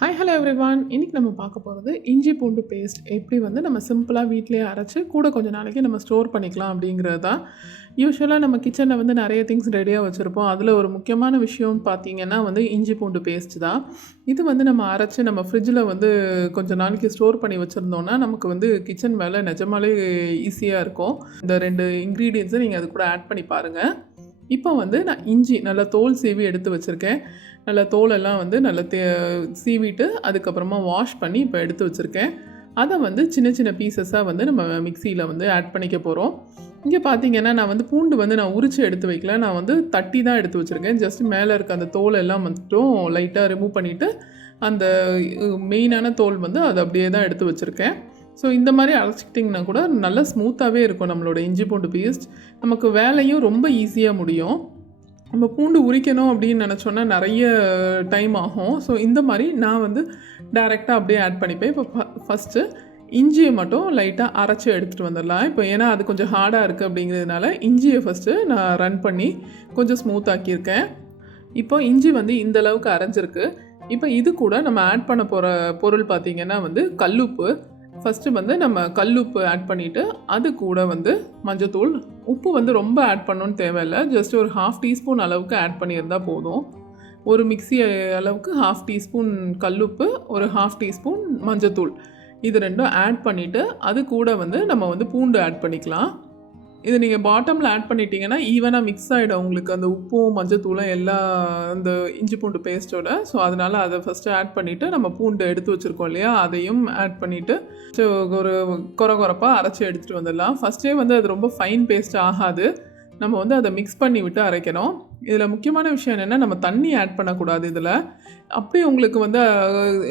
Hi hello everyone. இன்றைக்கி நம்ம பார்க்க போகிறது இஞ்சி பூண்டு பேஸ்ட் எப்படி வந்து நம்ம சிம்பிளாக வீட்டிலேயே அரைச்சி கூட கொஞ்சம் நாளைக்கு நம்ம ஸ்டோர் பண்ணிக்கலாம் அப்படிங்கிறது தான். யூஸ்வலாக நம்ம கிச்சனில் வந்து நிறைய திங்ஸ் ரெடியாக வச்சுருப்போம். அதில் ஒரு முக்கியமான விஷயம் பார்த்திங்கன்னா வந்து இஞ்சி பூண்டு பேஸ்ட் தான். இது வந்து நம்ம அரைச்சி நம்ம ஃப்ரிட்ஜில் வந்து கொஞ்சம் நாளைக்கு ஸ்டோர் பண்ணி வச்சுருந்தோன்னா நமக்கு வந்து கிச்சன் வேலை நிஜமாலே ஈஸியாக இருக்கும். இந்த 2 இன்க்ரீடியன்ஸை நீங்கள் அது கூட ஆட் பண்ணி பாருங்கள். இப்போ வந்து நான் இஞ்சி நல்லா தோல் சீவி எடுத்து வச்சுருக்கேன். நல்லா தோலெல்லாம் வந்து நல்லா சீவிட்டு அதுக்கப்புறமா வாஷ் பண்ணி இப்போ எடுத்து வச்சுருக்கேன். அதை வந்து சின்ன சின்ன பீசஸாக வந்து நம்ம மிக்சியில் வந்து ஆட் பண்ணிக்க போகிறோம். இங்கே பார்த்தீங்கன்னா நான் வந்து பூண்டு வந்து நான் உரித்து எடுத்து வைக்கல, நான் வந்து தட்டி தான் எடுத்து வச்சுருக்கேன். ஜஸ்ட் மேலே இருக்க அந்த தோலெல்லாம் மட்டும் லைட்டாக ரிமூவ் பண்ணிவிட்டு அந்த மெயினான தோல் வந்து அதை அப்படியே தான் எடுத்து வச்சுருக்கேன். ஸோ இந்த மாதிரி அரைச்சிக்கிட்டிங்கன்னா கூட நல்லா ஸ்மூத்தாகவே இருக்கும் நம்மளோட இஞ்சி பூண்டு பேஸ்ட். நமக்கு வேலையும் ரொம்ப ஈஸியாக முடியும். நம்ம பூண்டு உரிக்கணும் அப்படின்னு நினச்சோன்னா நிறைய டைம் ஆகும். ஸோ இந்த மாதிரி நான் வந்து டைரெக்டாக அப்படியே ஆட் பண்ணிப்பேன். இப்போ ஃபஸ்ட்டு இஞ்சியை மட்டும் லைட்டாக அரைச்சி எடுத்துகிட்டு வந்துடலாம். இப்போ ஏன்னா அது கொஞ்சம் ஹார்டாக இருக்குது அப்படிங்கிறதுனால இஞ்சியை ஃபஸ்ட்டு நான் ரன் பண்ணி கொஞ்சம் ஸ்மூத்தாக்கியிருக்கேன். இப்போ இஞ்சி வந்து இந்த அளவுக்கு அரைஞ்சிருக்கு. இப்போ இது கூட நம்ம ஆட் பண்ண போகிற பொருள் பார்த்திங்கன்னா வந்து கல்லுப்பு. ஃபஸ்ட்டு வந்து நம்ம கல்லுப்பு ஆட் பண்ணிவிட்டு அது கூட வந்து மஞ்சத்தூள், உப்பு வந்து ரொம்ப ஆட் பண்ணணுன்னு தேவையில்லை. ஜஸ்ட் ஒரு 1/2 டீஸ்பூன் அளவுக்கு ஆட் பண்ணியிருந்தால் போதும். ஒரு மிக்ஸி அளவுக்கு 1/2 டீஸ்பூன் கல்லுப்பு, ஒரு 1/2 டீஸ்பூன் மஞ்சத்தூள், இது ரெண்டும் ஆட் பண்ணிவிட்டு அது கூட வந்து நம்ம வந்து பூண்டு ஆட் பண்ணிக்கலாம். இது நீங்கள் பாட்டமில் ஆட் பண்ணிட்டீங்கன்னா ஈவனாக மிக்ஸ் ஆகிடும் உங்களுக்கு அந்த உப்பும் மஞ்சத்தூளும் எல்லா அந்த இஞ்சி பூண்டு பேஸ்ட்டோட. ஸோ அதனால் அதை ஃபஸ்ட்டு ஆட் பண்ணிவிட்டு நம்ம பூண்டு எடுத்து வச்சுருக்கோம் இல்லையா, அதையும் ஆட் பண்ணிவிட்டு ஒரு கொரப்பாக அரைச்சி எடுத்துகிட்டு வந்துடலாம். ஃபஸ்ட்டே வந்து அது ரொம்ப ஃபைன் பேஸ்ட் ஆகாது. நம்ம வந்து அதை மிக்ஸ் பண்ணி விட்டு அரைக்கணும். இதில் முக்கியமான விஷயம் என்னென்னா நம்ம தண்ணி ஆட் பண்ணக்கூடாது. இதில் அப்படியே உங்களுக்கு வந்து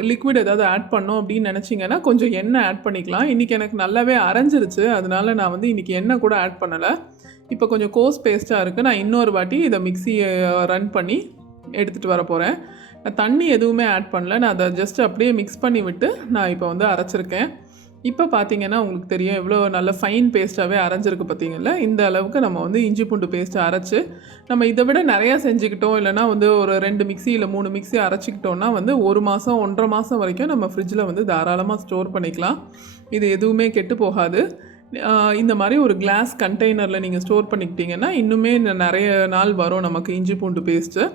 லிக்விட் ஏதாவது ஆட் பண்ணோம் அப்படின்னு நினச்சிங்கன்னா கொஞ்சம் எண்ணெய் ஆட் பண்ணிக்கலாம். இன்றைக்கி எனக்கு நல்லாவே அரைஞ்சிருச்சு, அதனால நான் வந்து இன்றைக்கி எண்ணெய் கூட ஆட் பண்ணலை. இப்போ கொஞ்சம் கோஸ் பேஸ்ட்டாக இருக்குது. நான் இன்னொரு வாட்டி இதை மிக்ஸியை ரன் பண்ணி எடுத்துகிட்டு வர போகிறேன். நான் தண்ணி எதுவுமே ஆட் பண்ணல, நான் அதை ஜஸ்ட் அப்படியே மிக்ஸ் பண்ணி விட்டு நான் இப்போ வந்து அரைச்சிருக்கேன். இப்போ பார்த்தீங்கன்னா உங்களுக்கு தெரியும் எவ்வளோ நல்ல ஃபைன் பேஸ்ட்டாகவே அரைஞ்சிருக்கு பார்த்தீங்கல்ல. இந்த அளவுக்கு நம்ம வந்து இஞ்சி பூண்டு பேஸ்ட்டை அரைச்சி நம்ம இதை விட நிறையா செஞ்சுக்கிட்டோம், இல்லைனா வந்து ஒரு 2 மிக்ஸி இல்லை 3 மிக்ஸி அரைச்சிக்கிட்டோன்னா வந்து 1 மாதம் 1.5 மாதம் வரைக்கும் நம்ம ஃப்ரிட்ஜில் வந்து தாராளமாக ஸ்டோர் பண்ணிக்கலாம். இது எதுவுமே கெட்டு போகாது. இந்த மாதிரி ஒரு கிளாஸ் கண்டெய்னரில் நீங்கள் ஸ்டோர் பண்ணிக்கிட்டிங்கன்னா இன்னுமே நிறைய நாள் வரும் நமக்கு இஞ்சி பூண்டு பேஸ்ட்டு.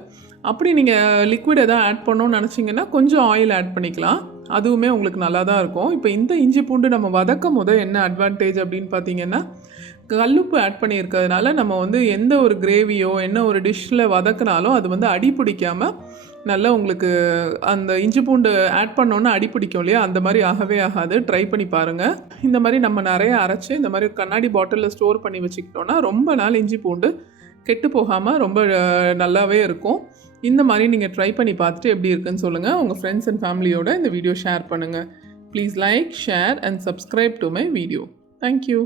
அப்படி நீங்கள் லிக்விட் எதாவது ஆட் பண்ணணும்னு நினச்சிங்கன்னா கொஞ்சம் ஆயில் ஆட் பண்ணிக்கலாம், அதுவுமே உங்களுக்கு நல்லா தான் இருக்கும். இப்போ இந்த இஞ்சி பூண்டு நம்ம வதக்கும் போது என்ன அட்வான்டேஜ் அப்படின்னு பார்த்தீங்கன்னா, கல்லுப்பு ஆட் பண்ணியிருக்கிறதுனால நம்ம வந்து எந்த ஒரு கிரேவியோ என்ன ஒரு டிஷ்ஷில் வதக்கினாலும் அது வந்து அடி பிடிக்காமல் நல்லா உங்களுக்கு அந்த இஞ்சி பூண்டு ஆட் பண்ணோன்னா அடி பிடிக்கும் இல்லையா, அந்த மாதிரி ஆகவே ஆகாது. ட்ரை பண்ணி பாருங்கள். இந்த மாதிரி நம்ம நிறைய அரைச்சி இந்த மாதிரி கண்ணாடி பாட்டிலில் ஸ்டோர் பண்ணி வச்சுக்கிட்டோன்னா ரொம்ப நாள் இஞ்சி பூண்டு கெட்டு போகாமல் ரொம்ப நல்லாவே இருக்கும். இந்த மாதிரி நீங்கள் ட்ரை பண்ணி பார்த்துட்டு எப்படி இருக்குன்னு சொல்லுங்கள். உங்கள் ஃப்ரெண்ட்ஸ் அண்ட் ஃபேமிலியோட இந்த வீடியோ ஷேர் பண்ணுங்கள். Please like, share and subscribe to my video. Thank you.